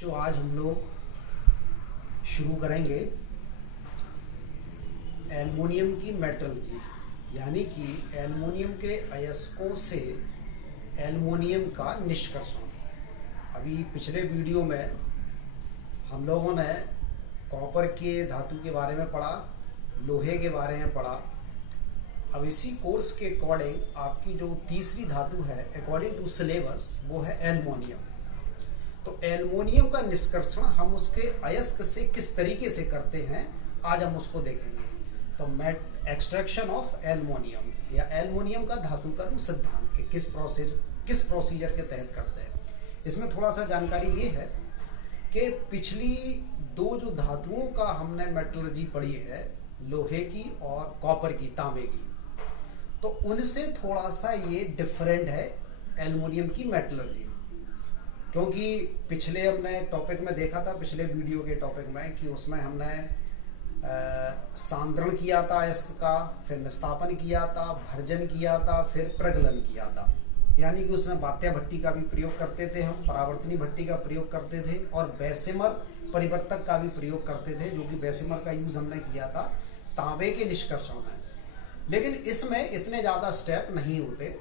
जो आज हम लोग शुरू करेंगे एल्युमिनियम की मेटलर्जी, यानी कि एल्युमिनियम के अयस्कों से एल्युमिनियम का निष्कर्षण। अभी पिछले वीडियो में हम लोगों ने कॉपर के धातु के बारे में पढ़ा, लोहे के बारे में पढ़ा। अब इसी कोर्स के अकॉर्डिंग आपकी जो तीसरी धातु है अकॉर्डिंग टू सिलेबस वो है एल्युमिनियम। तो एल्युमिनियम का निष्कर्षण हम उसके अयस्क से किस तरीके से करते हैं आज हम उसको देखेंगे। तो एक्सट्रैक्शन ऑफ एल्युमिनियम या एल्युमिनियम का धातुकर्म सिद्धांत के किस प्रोसीजर के तहत करते हैं। इसमें थोड़ा सा जानकारी ये है कि पिछली दो जो धातुओं का हमने मेटलर्जी पढ़ी है, लोहे की और कॉपर की, तांबे की, तो उनसे थोड़ा सा ये डिफरेंट है एल्युमिनियम की मेटलर्जी। क्योंकि पिछले हमने टॉपिक में देखा था, पिछले वीडियो के टॉपिक में, कि उसमें हमने सांद्रण किया था अयस्क का, फिर निस्तापन किया था, भर्जन किया था, फिर प्रगलन किया था। यानी कि उसमें बात्या भट्टी का भी प्रयोग करते थे हम, परावर्तनी भट्टी का प्रयोग करते थे और बेसिमर परिवर्तक का भी प्रयोग करते थे, जो कि बेसिमर का यूज हमने किया था तांबे के निष्कर्षण में। लेकिन इसमें इतने ज्यादा स्टेप नहीं होते।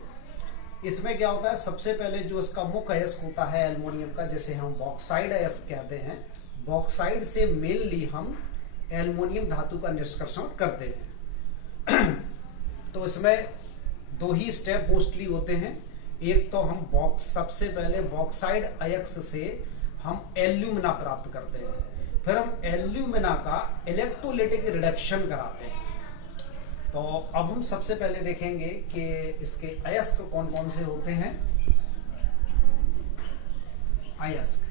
इसमें क्या होता है, सबसे पहले जो इसका मुख्य अयस्क होता है एल्युमिनियम का, जैसे हम बॉक्साइड अयस्क कहते हैं, बॉक्साइड से मेनली हम एल्युमिनियम धातु का निष्कर्षण करते हैं। तो इसमें दो ही स्टेप मोस्टली होते हैं। एक तो हम सबसे पहले बॉक्साइड अयस्क से हम एल्यूमिना प्राप्त करते हैं, फिर हम एल्यूमिना का इलेक्ट्रोलिटिक रिडक्शन कराते हैं। तो अब हम सबसे पहले देखेंगे कि इसके अयस्क कौन कौन से होते हैं। अयस्क,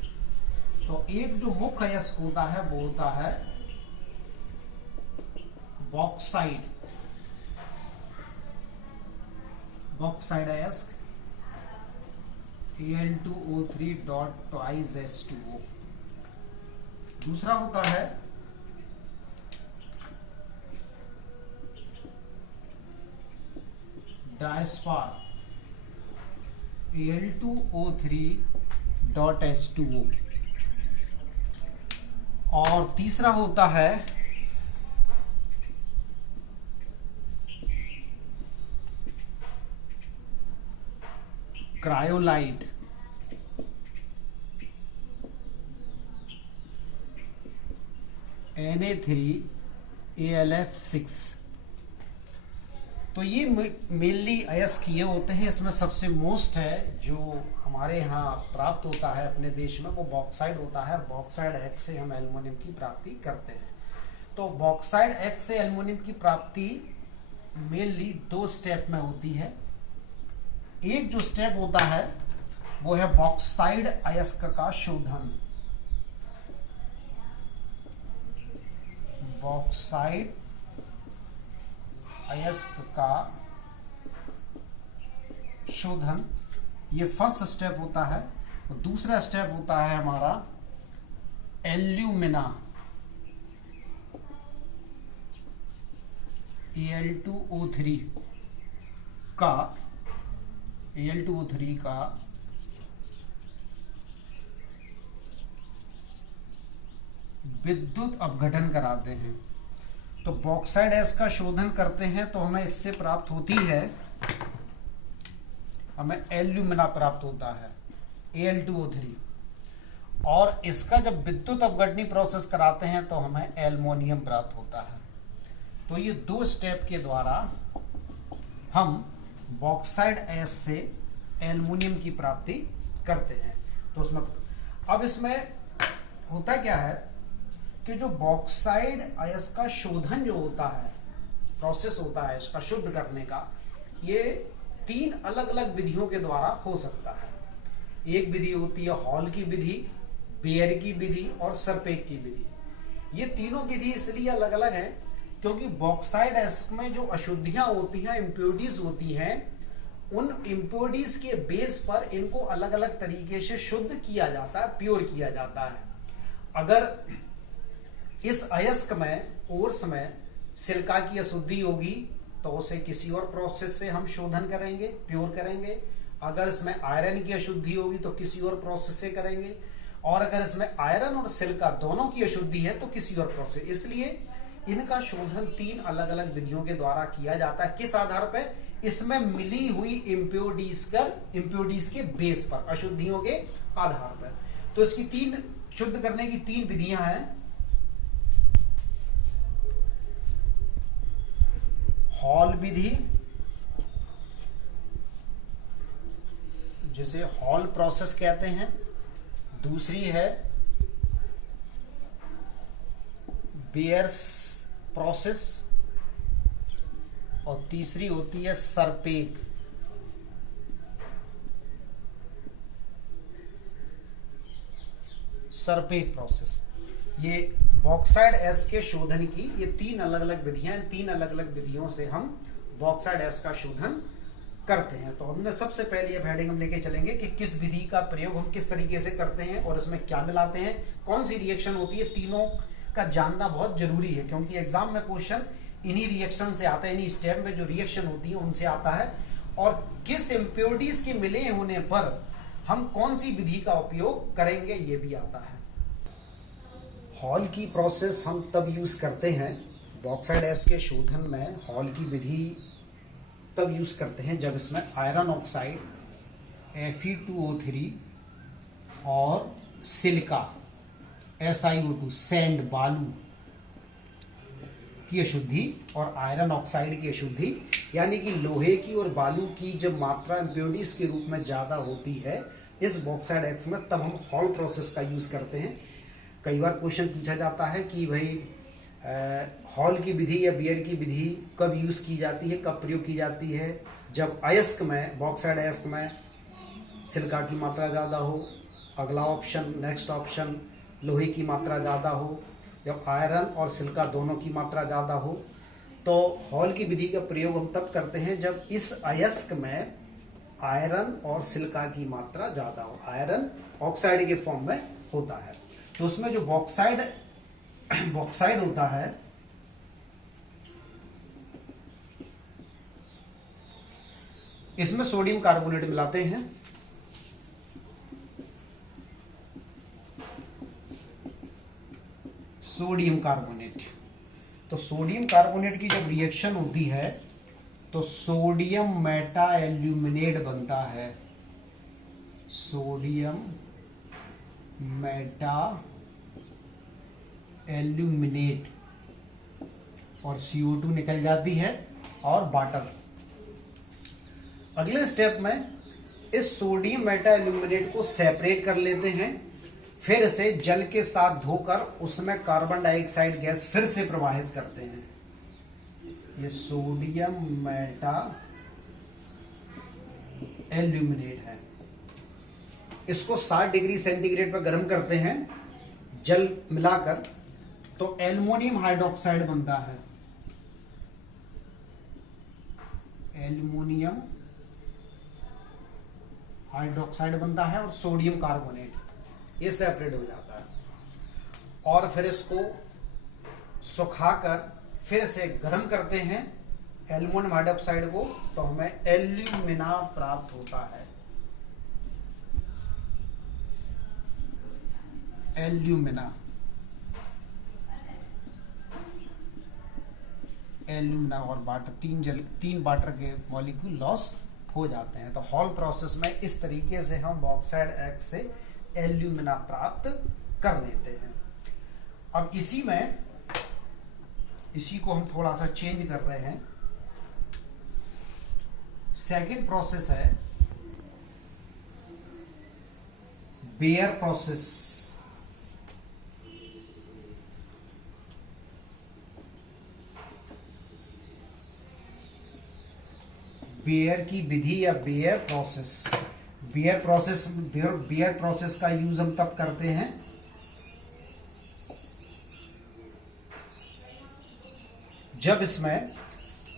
तो एक जो मुख्य अयस्क होता है वो होता है बॉक्साइड अयस्क Al2O3 twice H2O। दूसरा होता है डायस्पार Al2O3 H2O। और तीसरा होता है क्रायोलाइट Na3AlF6। तो ये मेनली अयस्क ये होते हैं। इसमें सबसे मोस्ट है जो हमारे यहाँ प्राप्त होता है अपने देश में, वो बॉक्साइड होता है। बॉक्साइड अयस्क से हम एल्युमिनियम की प्राप्ति करते हैं। तो बॉक्साइड अयस्क से एल्युमिनियम की प्राप्ति मेनली दो स्टेप में होती है। एक जो स्टेप होता है वो है बॉक्साइड अयस्क का शोधन। बॉक्साइड अयस्क का शोधन, ये फर्स्ट स्टेप होता है। और दूसरा स्टेप होता है हमारा एल्यूमिना Al2O3 का विद्युत अपघटन कराते हैं। तो बॉक्साइड अयस्क का शोधन करते हैं तो हमें इससे प्राप्त होती है, हमें एल्यूमिना प्राप्त होता है Al2O3। और इसका जब विद्युत अपघटनी प्रोसेस कराते हैं तो हमें एल्युमिनियम प्राप्त होता है। तो ये दो स्टेप के द्वारा हम बॉक्साइड अयस्क से एल्युमिनियम की प्राप्ति करते हैं। तो इसमें होता क्या है कि जो बॉक्साइड अयस्क का शोधन जो होता है, प्रोसेस होता है इसका शुद्ध करने का, ये तीन अलग अलग विधियों के द्वारा हो सकता है। एक विधि होती है हॉल की विधि, बेयर की विधि और सरपेक की विधि। ये तीनों विधि इसलिए अलग अलग है क्योंकि बॉक्साइड अयस्क में जो अशुद्धियां होती हैं, इम्प्योरिटीज होती हैं, उन इम्प्योरिटीज के बेस पर इनको अलग अलग तरीके से शुद्ध किया जाता है, प्योर किया जाता है। अगर इस अयस्क में, ओर्स में सिलिका की अशुद्धि होगी तो उसे किसी और प्रोसेस से हम शोधन करेंगे, प्योर करेंगे। अगर इसमें आयरन की अशुद्धि होगी तो किसी और प्रोसेस से करेंगे। और अगर इसमें आयरन और सिलिका दोनों की अशुद्धि है तो किसी और प्रोसेस। इसलिए इनका शोधन 3 अलग अलग विधियों के द्वारा किया जाता है। किस आधार पर? इसमें मिली हुई इम्प्योरिटीज के बेस पर, अशुद्धियों के आधार पर। तो इसकी 3 शुद्ध करने की 3 विधियां हैं। हॉल विधि, जिसे हॉल प्रोसेस कहते हैं। दूसरी है बेयर्स प्रोसेस और तीसरी होती है सरपेग। सरपेग प्रोसेस। ये बॉक्साइड एश के शोधन की ये 3 अलग अलग विधियां, 3 अलग अलग विधियों से हम बॉक्साइड एश का शोधन करते हैं। तो हमने सबसे पहले ये हेडिंग हम लेके चलेंगे कि किस विधि का प्रयोग हम किस तरीके से करते हैं और इसमें क्या मिलाते हैं, कौन सी रिएक्शन होती है। तीनों का जानना बहुत जरूरी है, क्योंकि एग्जाम में क्वेश्चन इन्हीं रिएक्शन से आता है, इन्हीं स्टेप में जो रिएक्शन होती है उनसे आता है। और किस इम्प्योरिटीज के मिले होने पर हम कौन सी विधि का उपयोग करेंगे ये भी आता है। हॉल की प्रोसेस हम तब यूज करते हैं बॉक्साइड एश के शोधन में। हॉल की विधि तब यूज करते हैं जब इसमें आयरन ऑक्साइड Fe2O3 और सिलिका SiO2 सैंड बालू की अशुद्धि और आयरन ऑक्साइड की अशुद्धि, यानी कि लोहे की और बालू की जब मात्रा इम्प्योरिटीज के रूप में ज्यादा होती है इस बॉक्साइड एश में, तब हम हॉल प्रोसेस का यूज करते हैं। कई बार क्वेश्चन पूछा जाता है कि भाई हॉल की विधि या बियर की विधि कब यूज की जाती है, कब प्रयोग की जाती है? जब अयस्क में, बॉक्साइड अयस्क में सिलिका की मात्रा ज्यादा हो। अगला ऑप्शन, नेक्स्ट ऑप्शन, लोहे की मात्रा ज्यादा हो। जब आयरन और सिलिका दोनों की मात्रा ज्यादा हो। तो हॉल की विधि का प्रयोग हम तब करते हैं जब इस अयस्क में आयरन और सिलिका की मात्रा ज्यादा हो, आयरन ऑक्साइड के फॉर्म में होता है। तो उसमें जो बॉक्साइड होता है, इसमें सोडियम कार्बोनेट मिलाते हैं। Sodium carbonate. तो सोडियम कार्बोनेट की जब रिएक्शन होती है तो सोडियम मेटा एल्यूमिनेट बनता है। सोडियम मेटा एल्यूमिनेट और CO2 निकल जाती है और वाटर। अगले स्टेप में इस सोडियम मेटा एल्यूमिनेट को सेपरेट कर लेते हैं, फिर इसे जल के साथ धोकर उसमें कार्बन डाइऑक्साइड गैस फिर से प्रवाहित करते हैं। ये सोडियम मेटा एल्यूमिनेट है। इसको 60 डिग्री सेंटीग्रेड पर गर्म करते हैं जल मिलाकर, तो एल्युमिनियम हाइड्रोक्साइड बनता है। एल्युमिनियम हाइड्रोक्साइड बनता है और सोडियम कार्बोनेट ये सेपरेट हो जाता है। और फिर इसको सुखाकर फिर से गर्म करते हैं एल्युमिनियम हाइड्रोक्साइड को, तो हमें एल्यूमिना प्राप्त होता है। एल्यूमिना और वाटर, 3 वाटर के मॉलिक्यूल लॉस हो जाते हैं। तो हॉल प्रोसेस में इस तरीके से हम बॉक्साइड एश से एल्यूमिना प्राप्त कर लेते हैं। अब इसी को हम थोड़ा सा चेंज कर रहे हैं। सेकंड प्रोसेस है बेयर प्रोसेस। बेयर की विधि या बेयर प्रोसेस का यूज हम तब करते हैं जब इसमें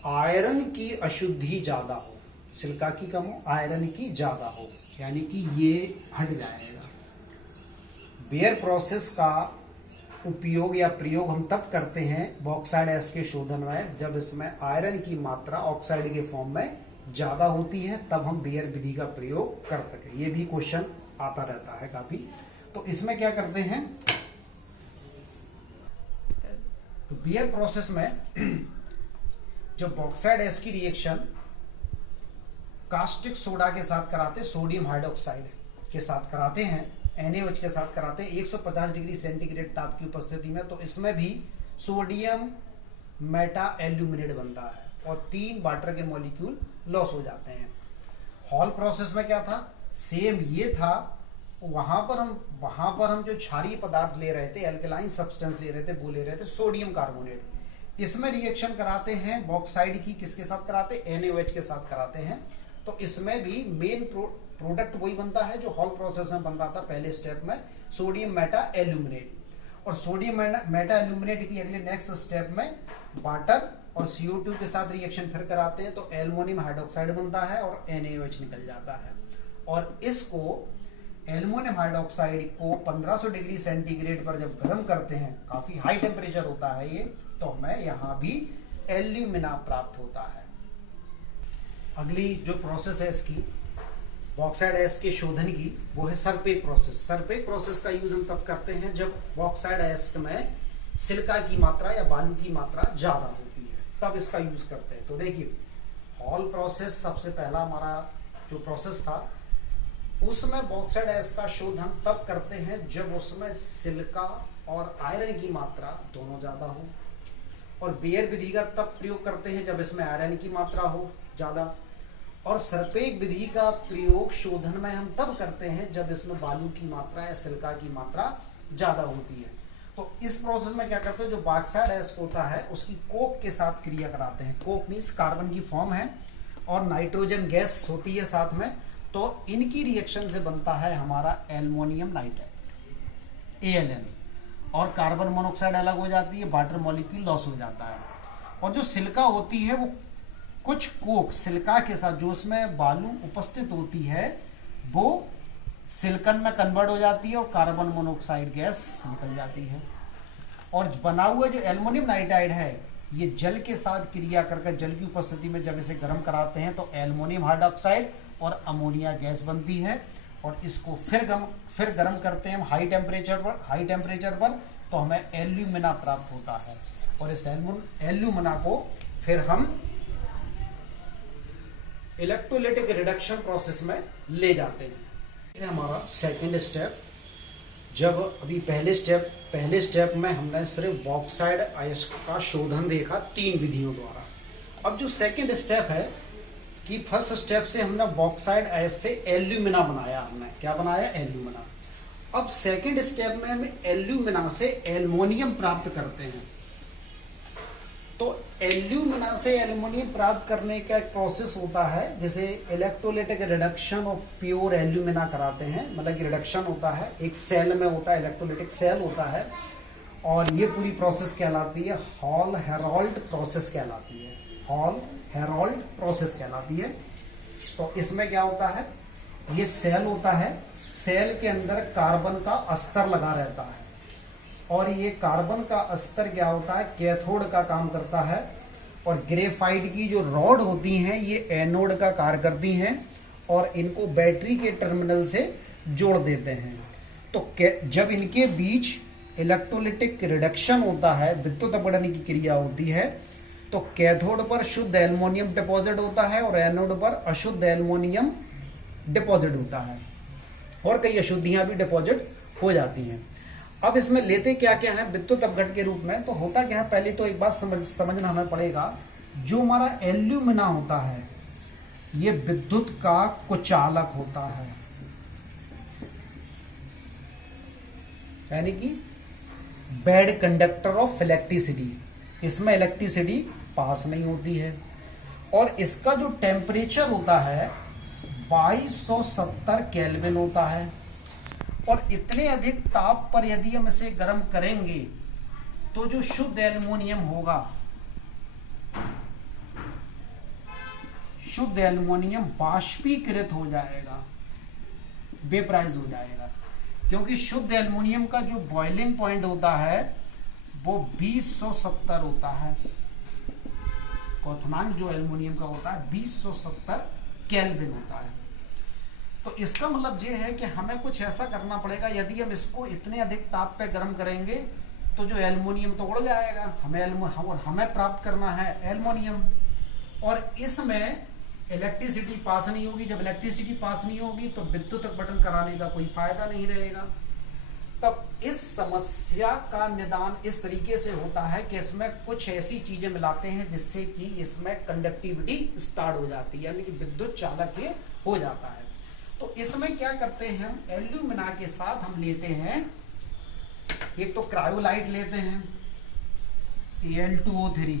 आयरन की अशुद्धि ज्यादा हो, सिलिका की कम हो, आयरन की ज्यादा हो, यानी कि ये हट जाएगा। बेयर प्रोसेस का उपयोग या प्रयोग हम तब करते हैं बॉक्साइड एश के शोधन में जब इसमें आयरन की मात्रा ऑक्साइड के फॉर्म में ज्यादा होती है, तब हम बेयर विधि का प्रयोग कर सके। ये भी क्वेश्चन आता रहता है काफी। तो इसमें क्या करते हैं, तो बियर प्रोसेस में जो बॉक्साइड एस की रिएक्शन कास्टिक सोडा के साथ कराते, सोडियम हाइड्रोक्साइड के साथ कराते हैं, NaOH के साथ कराते हैं 150 डिग्री सेंटीग्रेड ताप की उपस्थिति में, तो इसमें भी सोडियम मेटा एल्यूमिनेट बनता है और 3 वाटर के मॉलिक्यूल लॉस हो जाते हैं। हॉल प्रोसेस में क्या था, सेम ये था। वहां पर हम जो क्षारीय पदार्थ ले रहे थे, एल्कलाइन सब्सटेंस ले रहे थे, वो ले रहे थे सोडियम कार्बोनेट। इसमें रिएक्शन कराते हैं बॉक्साइड की, किसके साथ कराते, NaOH के साथ कराते हैं। तो इसमें भी मेन प्रोडक्ट वही बनता है जो हॉल प्रोसेस में बनता था पहले स्टेप में, सोडियम मेटा एल्यूमिनेट। और सोडियम मेटा एल्यूमिनेट की अगले नेक्स्ट स्टेप में वाटर और CO2 के साथ रिएक्शन फिर कराते हैं, तो एल्युमिनियम हाइड्रोक्साइड बनता है और NaOH निकल जाता है। और इसको एल्युमिनियम हाइड्रोक्साइड को 1500 डिग्री सेंटीग्रेड पर जब गर्म करते हैं, काफी हाई टेम्परेचर होता है ये, तो हमें यहाँ भी एल्यूमिना प्राप्त होता है। अगली जो प्रोसेस है इसकी, बॉक्साइड एस के शोधन की, वो है सरपेक प्रोसेस। सरपेक प्रोसेस का यूज हम तब करते हैं जब बॉक्साइड एस में सिलिका की मात्रा या बालू की मात्रा ज्यादा होती है, तब इसका यूज करते हैं। तो देखिए, हॉल प्रोसेस सबसे पहला हमारा जो प्रोसेस था, उसमें बॉक्साइड एस का शोधन तब करते हैं जब उसमें सिलिका और आयरन की मात्रा दोनों ज्यादा हो। और बेयर विधि का तब प्रयोग करते हैं जब इसमें आयरन की मात्रा हो ज्यादा। और सरपेक विधि का प्रयोग शोधन में हम तब करते हैं जब इसमें बालू की मात्रा या सिलिका की मात्रा ज्यादा होती है। तो इस प्रोसेस में क्या करते हैं, जो बॉक्साइड एस होता है उसकी कोक के साथ क्रिया कराते हैं। कोक मीन्स कार्बन की फॉर्म है और नाइट्रोजन गैस होती है साथ में, तो इनकी रिएक्शन से बनता है हमारा एल्युमिनियम नाइट्राइड ALN, और कार्बन मोनोऑक्साइड अलग हो जाती है, वाटर मॉलिक्यूल लॉस हो जाता है। और जो सिलिका होती है वो कुछ कोक सिलिका के साथ, जो उसमें बालू उपस्थित होती है, वो सिलिकन में कन्वर्ट हो जाती है और कार्बन मोनोऑक्साइड गैस निकल जाती है। और बना हुआ जो एल्युमिनियम नाइट्राइड है, ये जल के साथ क्रिया करके, जल की उपस्थिति में जब इसे गर्म कराते हैं तो एल्युमिनियम हाइड्रोक्साइड और अमोनिया गैस बनती है। और इसको फिर गर्म करते हैं हम हाई टेम्परेचर पर, तो हमें एल्यूमिना प्राप्त होता है। और इस एल्यूमिना को फिर हम इलेक्ट्रोलाइटिक रिडक्शन प्रोसेस में ले जाते हैं। ये हमारा सेकंड स्टेप। जब अभी पहले स्टेप में हमने सिर्फ बॉक्साइड एस का शोधन देखा 3 विधियों द्वारा। अब जो सेकंड स्टेप है कि फर्स्ट स्टेप से हमने बॉक्साइड एस से एल्यूमिना बनाया, हमने क्या बनाया, एल्यूमिना। अब सेकंड स्टेप में हम एल्यूमिना से एल्युमिनियम प्राप्त करते हैं। तो एल्यूमिना से एल्युमिनियम प्राप्त करने का एक प्रोसेस होता है, जैसे electrolytic reduction of pure alumina कराते हैं, मतलब कि रिडक्शन होता है, एक सेल में होता है, इलेक्ट्रोलाइटिक सेल होता है, और ये पूरी प्रोसेस कहलाती है हॉल हेरोल्ड प्रोसेस कहलाती है। हॉल हेरोल्ड प्रोसेस कहलाती है। तो इसमें क्या होता है, ये सेल होता है, सेल के अंदर कार्बन का अस्तर लगा रहता है, और ये कार्बन का अस्तर क्या होता है, कैथोड का काम करता है, और ग्रेफाइट की जो रॉड होती हैं ये एनोड का कार्य करती हैं, और इनको बैटरी के टर्मिनल से जोड़ देते हैं। तो जब इनके बीच इलेक्ट्रोलाइटिक रिडक्शन होता है, विद्युत अपघटन की क्रिया होती है, तो कैथोड पर शुद्ध एल्युमिनियम डिपॉजिट होता है और एनोड पर अशुद्ध एल्युमिनियम डिपॉजिट होता है, और कई अशुद्धियां भी डिपॉजिट हो जाती हैं। अब इसमें लेते क्या क्या है विद्युत अपघटन के रूप में, तो होता क्या है, पहले तो एक बात समझना हमें पड़ेगा, जो हमारा एल्यूमिना होता है ये विद्युत का कुचालक होता है, यानी कि बैड कंडक्टर ऑफ इलेक्ट्रिसिटी। इसमें इलेक्ट्रिसिटी पास नहीं होती है, और इसका जो टेम्परेचर होता है 2270 केल्विन होता है, और इतने अधिक ताप पर यदि हम इसे गर्म करेंगे तो जो शुद्ध एल्युमिनियम होगा, शुद्ध एल्युमिनियम बाष्पीकृत हो जाएगा, वेपराइज हो जाएगा, क्योंकि शुद्ध एल्युमिनियम का जो बॉइलिंग पॉइंट होता है वो 2070 होता है। क्वथनांक जो एल्युमिनियम का होता है 2070 केल्विन होता है। तो इसका मतलब ये है कि हमें कुछ ऐसा करना पड़ेगा, यदि हम इसको इतने अधिक ताप पे गर्म करेंगे तो जो एल्युमिनियम तो उड़ जाएगा, हमें प्राप्त करना है एल्युमिनियम, और इसमें इलेक्ट्रिसिटी पास नहीं होगी। जब इलेक्ट्रिसिटी पास नहीं होगी तो विद्युत अपघटन कराने का कोई फायदा नहीं रहेगा। तब इस समस्या का निदान इस तरीके से होता है कि इसमें कुछ ऐसी चीजें मिलाते हैं जिससे कि इसमें कंडक्टिविटी स्टार्ट हो जाती है, यानी कि विद्युत चालक हो जाता है। तो इसमें क्या करते हैं, हम एल्यूमिना के साथ हम लेते हैं, एक तो क्रायोलाइट लेते हैं Al2O3,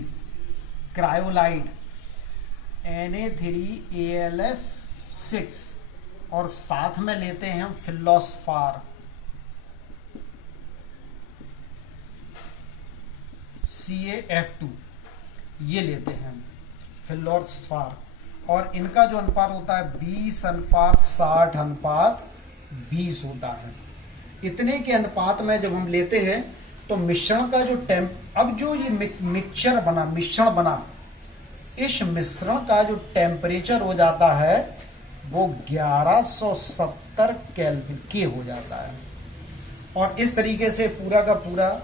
क्रायोलाइट Na3AlF6, और साथ में लेते हैं हम फिलोस्फार CaF2, ये लेते हैं फिलोस्फार, और इनका जो अनुपात होता है 20:60:20 होता है। इतने के अनुपात में जब हम लेते हैं तो मिश्रण का जो अब जो ये मिश्रण बना, इस मिश्रण का जो टेम्परेचर हो जाता है वो 1170 केल्विन के हो जाता है। और इस तरीके से पूरा का पूरा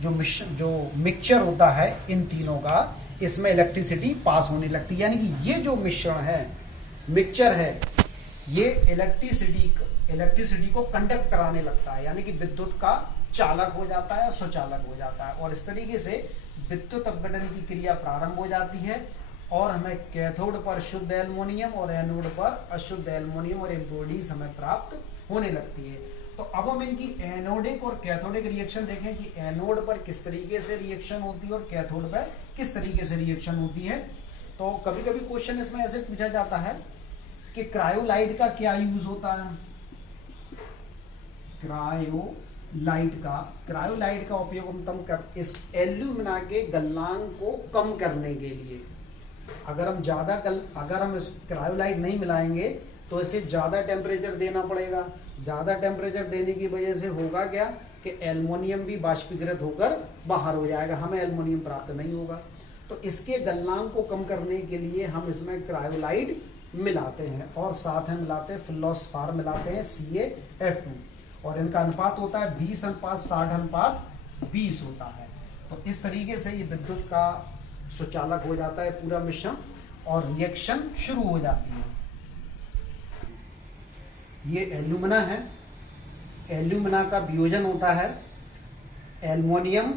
जो मिक्सचर होता है इन तीनों का, इसमें इलेक्ट्रिसिटी पास होने लगती है, यानी कि ये जो मिश्रण है, मिक्सचर है, ये इलेक्ट्रिसिटी को कंडक्ट कराने लगता है, यानी कि विद्युत का चालक हो जाता है, स्वचालक हो जाता है, और इस तरीके से विद्युत अपघटन की क्रिया प्रारंभ हो जाती है, और हमें कैथोड पर शुद्ध एल्युमिनियम और एनोड पर अशुद्ध एल्युमिनियम और इम्प्योरिटीज हमें प्राप्त होने लगती है। तो अब हम इनकी एनोडिक और कैथोडिक रिएक्शन देखें कि एनोड पर किस तरीके से रिएक्शन होती है और कैथोड पर किस तरीके से रिएक्शन होती है। तो कभी कभी क्वेश्चन इसमें ऐसे पूछा जाता है कि क्रायोलाइट का क्या यूज होता है। क्रायोलाइट का उपयोग हम तब कर इस एल्यूमिना के गलनांक को कम करने के लिए। अगर हम इस क्रायोलाइट नहीं मिलाएंगे तो इसे ज्यादा टेम्परेचर देना पड़ेगा। ज्यादा टेम्परेचर देने की वजह से होगा क्या कि एल्युमिनियम भी बाष्पीकृत होकर बाहर हो जाएगा, हमें एल्युमिनियम प्राप्त नहीं होगा। तो इसके गलनांक को कम करने के लिए हम इसमें क्रायोलाइट मिलाते हैं, और साथ में मिलाते हैं फिलोस्फार, मिलाते हैं CaF2, और इनका अनुपात होता है 20:60:20 होता है। तो इस तरीके से ये विद्युत का सुचालक हो जाता है पूरा मिश्रण, और रिएक्शन शुरू हो जाती है। ये एल्यूमिना है, एल्यूमिना का वियोजन होता है एल्युमिनियम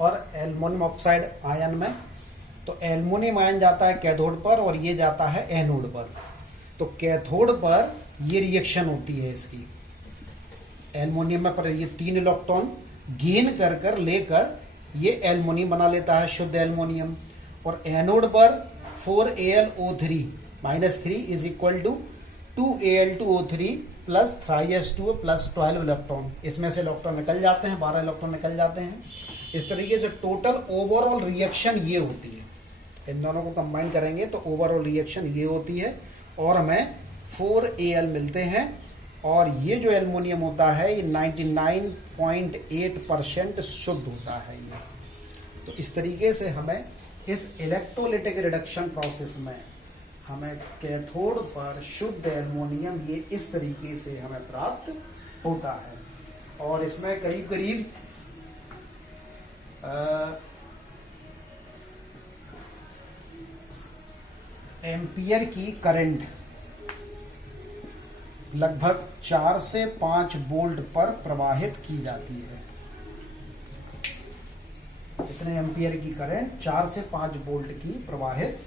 और एल्युमिनियम ऑक्साइड आयन में। तो एल्युमिनियम आयन जाता है कैथोड पर और ये जाता है एनोड पर। तो कैथोड पर ये रिएक्शन होती है इसकी, एल्युमिनियम पर ये 3 इलेक्ट्रॉन गेन कर लेकर ये एल्युमिनियम बना लेता है, शुद्ध एल्युमिनियम। और एनोड पर 4Al O3 -3 is equal to 2Al2O3 plus 3s2 plus 12 electron, इसमें से इलेक्ट्रॉन निकल जाते हैं, 12 इलेक्ट्रॉन निकल जाते हैं। इस तरीके से टोटल ओवरऑल रिएक्शन ये होती है। इन दोनों को कंबाइन करेंगे तो ओवरऑल रिएक्शन ये होती है, और हमें 4Al मिलते हैं। और ये जो एल्युमिनियम होता है ये 99.8% शुद्ध होता है ये। तो इस तरीके से हमें इस इलेक्ट्रोलिटिक रिडक्शन प्रोसेस में हमें कैथोड पर शुद्ध एल्युमिनियम ये इस तरीके से हमें प्राप्त होता है। और इसमें करीब करीब एम्पियर की करंट लगभग 4 से 5 वोल्ट पर प्रवाहित की जाती है। इतने एम्पियर की करंट 4 से 5 वोल्ट की प्रवाहित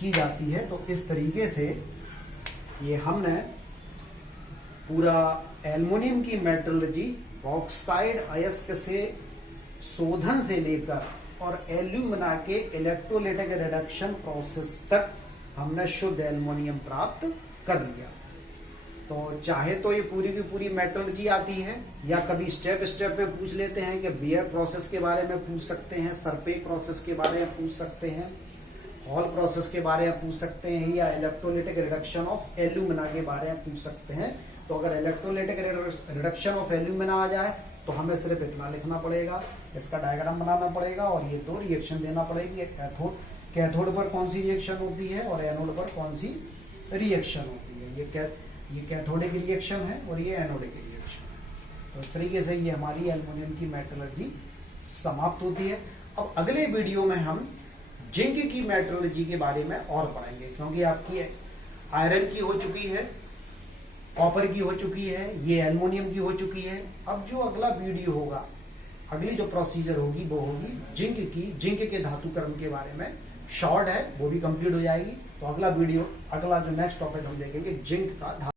की जाती है। तो इस तरीके से ये हमने पूरा एल्युमिनियम की मेटलर्जी ऑक्साइड अयस्क से शोधन से लेकर और एल्यूमिना के इलेक्ट्रोलिटिक रिडक्शन प्रोसेस तक हमने शुद्ध एल्युमिनियम प्राप्त कर लिया। तो चाहे तो ये पूरी की पूरी मेटलर्जी आती है, या कभी स्टेप स्टेप पे पूछ लेते हैं कि बियर प्रोसेस के बारे में पूछ सकते हैं, सरपेक प्रोसेस के बारे में पूछ सकते हैं, हॉल प्रोसेस के बारे में पूछ सकते हैं, या इलेक्ट्रोलिटिक रिडक्शन ऑफ एल्यूमिना के बारे में पूछ सकते हैं। तो अगर इलेक्ट्रोलिटिक रिडक्शन ऑफ एल्यूमिना आ जाए तो हमें सिर्फ इतना लिखना पड़ेगा, इसका डायग्राम बनाना पड़ेगा और ये 2 रिएक्शन देना पड़ेगी। कैथोड पर कौन सी रिएक्शन होती है और एनोड पर कौन सी रिएक्शन होती है। ये ये कैथोडिक रिएक्शन है और ये एनोडिक रिएक्शन है। तो इस तरीके से ये हमारी एल्युमिनियम की मेटलर्जी समाप्त होती है। अब अगले वीडियो में हम जिंक की मेटलर्जी के बारे में और पढ़ेंगे, क्योंकि आपकी आयरन की हो चुकी है, कॉपर की हो चुकी है, ये एल्युमिनियम की हो चुकी है। अब जो अगला वीडियो होगा, अगली जो प्रोसीजर होगी वो होगी जिंक की। जिंक के धातुकरण के बारे में शॉर्ट है, वो भी कंप्लीट हो जाएगी। तो अगला वीडियो, अगला जो नेक्स्ट टॉपिक हम देखेंगे जिंक का